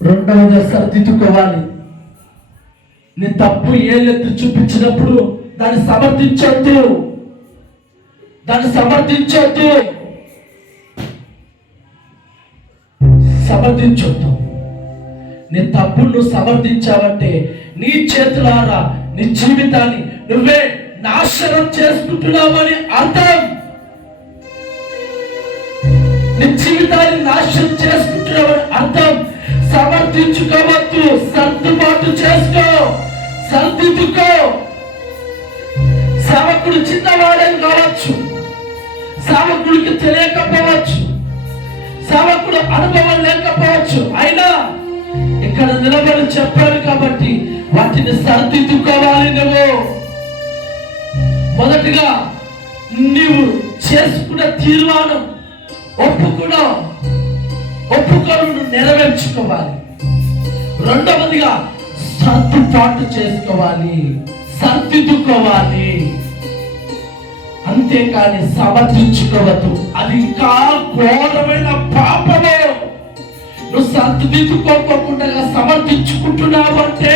రెండవది సర్దిద్దుకోవాలి నీ తప్పు ఏళ్ళెత్తి చూపించినప్పుడు దాన్ని సమర్థించొద్దు దాన్ని సమర్థించొద్దు సమర్థించొద్దు. నీ తప్పును సమర్థించావంటే నీ చేతులారా నీ జీవితాన్ని నువ్వే నాశనం చేసుకుంటున్నావని అర్థం. నీ జీవితాన్ని నాశనం చేసుకుంటున్నావని అర్థం. సమర్థించుకోవద్దు సర్దుబాటు చేసుకో సర్దిద్దుకో సేవకుడు చిన్నవాడే కావచ్చు సేవకుడికి తెలియకపోవచ్చు సేవకుడు అనుభవం లేకపోవచ్చు అయినా ఇక్కడ నిలబడి చెప్పారు కాబట్టి వాటిని సర్దిద్దుకోవాలి నువ్వు. మొదటిగా నీవు చేసుకున్న తీర్మానం ఒప్పుకున్నావు. ఒప్పుకొని నెరవేర్చుకోవాలి. రెండవదిగా సర్దుబాటు చేసుకోవాలి సర్దిద్దుకోవాలి అంతేకాని సమర్థించుకోవద్దు అది ఇంకా ఘోరమైన పాపమే. నువ్వు సర్దిద్దుకోకుండా సమర్థించుకుంటున్నావు అంటే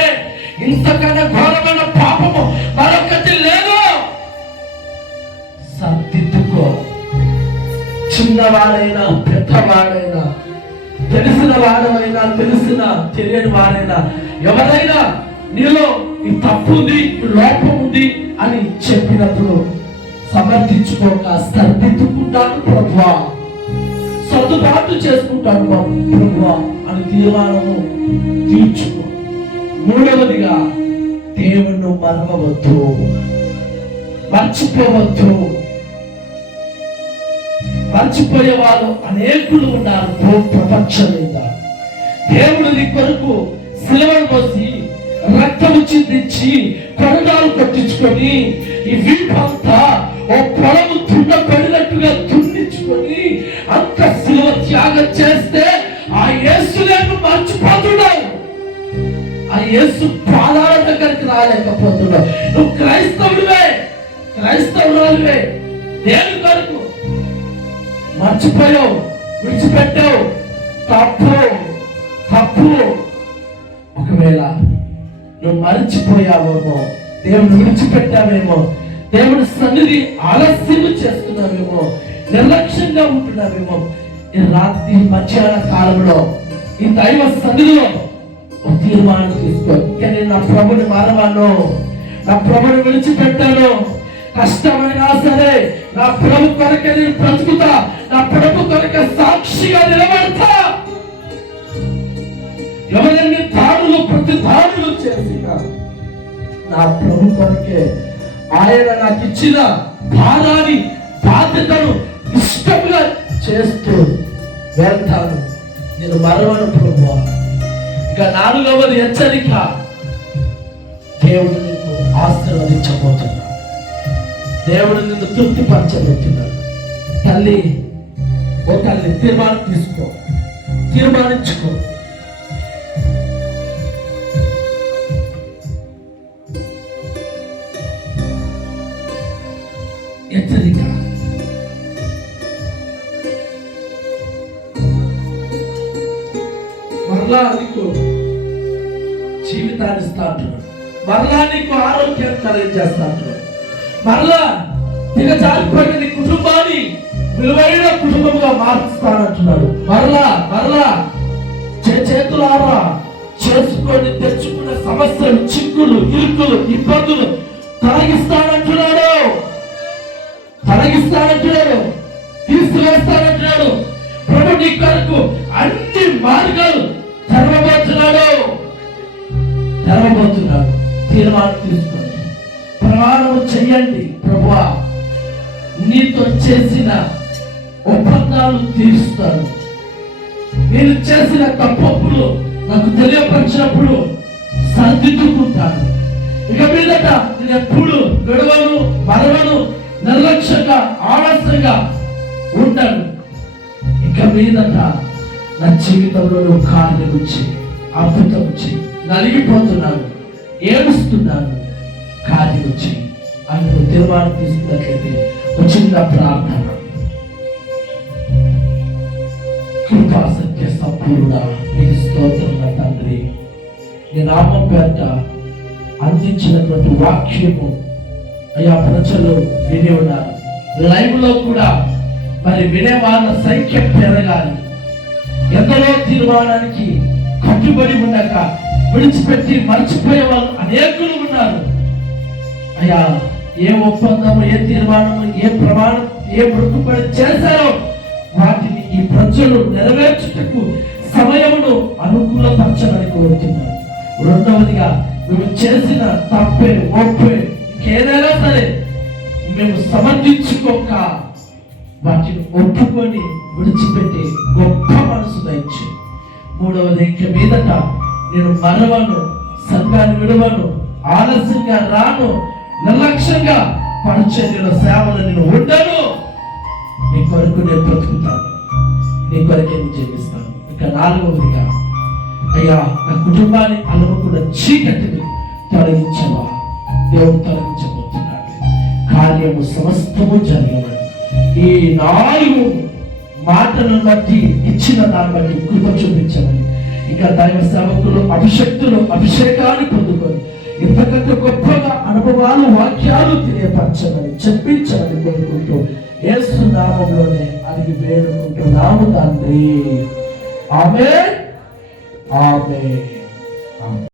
ఇంతకన్నా ఘోరమైన పాపము మరొకటి లేదు. సర్దిద్దుకో చిన్నవాడైనా పెద్దవాడైనా తెలిసిన వాడమైనా తెలిసిన తెలియని వారైనా ఎవరైనా నీలో ఈ తప్పు ఉంది లోపం ఉంది అని చెప్పినప్పుడు సమర్థించుకోక సర్దిద్దుకుంటాను ప్రభువా. సర్దుబాటు చేసుకుంటాను ప్రభువా అని తీర్మానము తీర్చుకో. మూడవదిగా దేవుణ్ణి మరవవద్దు. మర్చిపోవద్దు. మర్చిపోయే వాళ్ళు అనేకులు ఉన్నారు. భూ- ప్రపంచం మీద దేవుడు నీ కొరకు సిలవను పోసి రక్తము చిందించి కొరడాలు పట్టించుకొని ఈ వీపంతా ఓ పొలము తుండ పడినట్టుగా తుండించుకొని అంత సిలువ త్యాగం చేస్తే ఆ యేసులేను మర్చిపోతున్నావు ఆ యేసు పాదాల దగ్గరికి రాలేకపోతున్నావు నువ్వు క్రైస్తవుడివే. క్రైస్తవురాలువే. దేవుని కొరకు? మర్చిపోయావు విడిచిపెట్టావు తప్పు తప్పు. ఒకవేళ నువ్వు మర్చిపోయావేమో దేవుడు విడిచిపెట్టావేమో దేవుడి సన్నిధి ఆలస్యం చేస్తున్నావేమో నిర్లక్ష్యంగా ఉంటున్నావేమో ఈ రాత్రి మధ్యాహ్న కాలంలో ఈ దైవ సన్నిధిలో ఒక తీర్మానం తీసుకో. నేను నా ప్రభుని మారవాను నా ప్రభుని విడిచిపెట్టాను. కష్టమైనా సరే నా ప్రభు కొరకే నేను బ్రతుకుతా. ప్రభు కొరకే సాక్షిగా నిలబడతా. ఎవరెన్ని దాడులు ప్రతి దాడులు చేసి నా ప్రభు కొరకే ఆయన నాకు ఇచ్చిన భారాన్ని బాధ్యతను ఇష్టంగా చేస్తూ వెళ్తాను. నేను మరవను ప్రభు. ఇక నాలుగవది హెచ్చరిక. దేవుడు నిన్ను ఆశీర్వదించబోతున్నాడు. దేవుడు నిన్ను తృప్తిపరచబోతున్నాడు. తల్లి ఓ తీర్మానం తీసుకో. తీర్మానించుకో. హెచ్చరిక మరలా నీకు జీవితాన్ని ఇస్తా అంటున్నాడు మరలా నీకు ఆరోగ్యం కలిగజేస్తా అంటున్నాడు మరలా దిగజారిపోయిన నీ కుటుంబాన్ని విలువైన కుటుంబంగా మార్చుతానంటున్నాడు మరలా మరలా చే చేతులారా చేసుకొని తెచ్చుకున్న సమస్యలు చిక్కులు ఇరుకులు ఇబ్బందులు తొలగిస్తానంటున్నాడు. తొలగిస్తానంటున్నాడు. తీసివేస్తానంటున్నాడు. ప్రభు నీ కొరకు అన్ని మార్గాలు తెరవబోతున్నాడు. తెరవబోతున్నాడు. తీర్మానం తీసుకోండి. ప్రమాణం చెయ్యండి ప్రభు నీతో చేసిన ఒప్పందాలు తీరుస్తాను నేను చేసిన తప్పప్పులు నాకు తెలియపరిచినప్పుడు సర్దిద్దుకుంటాను. ఇక మీదట నేను ఎప్పుడు గడవను మరవను నిర్లక్ష్యంగా ఆలస్యంగా ఉంటాను ఇక మీదట నా జీవితంలో నువ్వు కార్యం వచ్చి అద్భుతం వచ్చి నలిగిపోతున్నాను ఏడుస్తున్నాను కార్యం వచ్చి అని నువ్వు తీర్మానం తీసుకున్నట్లయితే వచ్చిన ప్రార్థన. సంపూర్ణ నీకు స్తోత్రం నా తండ్రి. నీ నామం పేట అందించినటువంటి వాక్యము అయ్యా ప్రజలు విని ఉన్నారు లైవ్లో కూడా మరి వినే వాళ్ళ సంఖ్య పెరగాలి. ఎంతలో తీర్మానానికి కట్టుబడి ఉండక విడిచిపెట్టి మర్చిపోయే వాళ్ళు అనేకులు ఉన్నారు. అయ్యా ఏ ఒప్పందము ఏ తీర్మానము ఏ ప్రమాణం ఏ మృక్కుబడి చేశారో వాటిని ఈ ప్రజలు నెరవేర్చుటకు సమయమును అనుకూలపరచమని కోరుతున్నాను. రెండవదిగా మేము చేసిన తప్పే ఒప్పే ఇంకేదైనా సరే మేము సమర్థించుకోక వాటిని ఒప్పుకొని విడిచిపెట్టి గొప్ప మనసు దయచు. మూడవది ఇంక మీదట నేను మరవను సంఘాన్ని విడవను ఆలస్యంగా రాను నిర్లక్ష్యంగా పరిచర్యల సేవలు నేను ఉండను. నీ కొరకు నేను బ్రతుకుతాను. నీ కొరకే నేను జీవిస్తాను. ఇక నాలుగవదిగా అయ్యా నా కుటుంబాన్ని అలవకున్న చీకటిని తొలగించవా దేవుడు తొలగించబోతున్నాడు. కార్యము సమస్తము జరగమని ఈ నాలుగు మాటలను బట్టి ఇచ్చిన దాన్ని బట్టి కృప చూపించమని. ఇంకా దైవ సేవకులు అభిషక్తులు అభిషేకాన్ని పొందుకొని ఇంతకంటే గొప్పగా అనుభవాలు వాక్యాలు తెలియపరచమని చెప్పించమని వేడుకుంటున్నాము తండ్రి. ఆమె ఆమె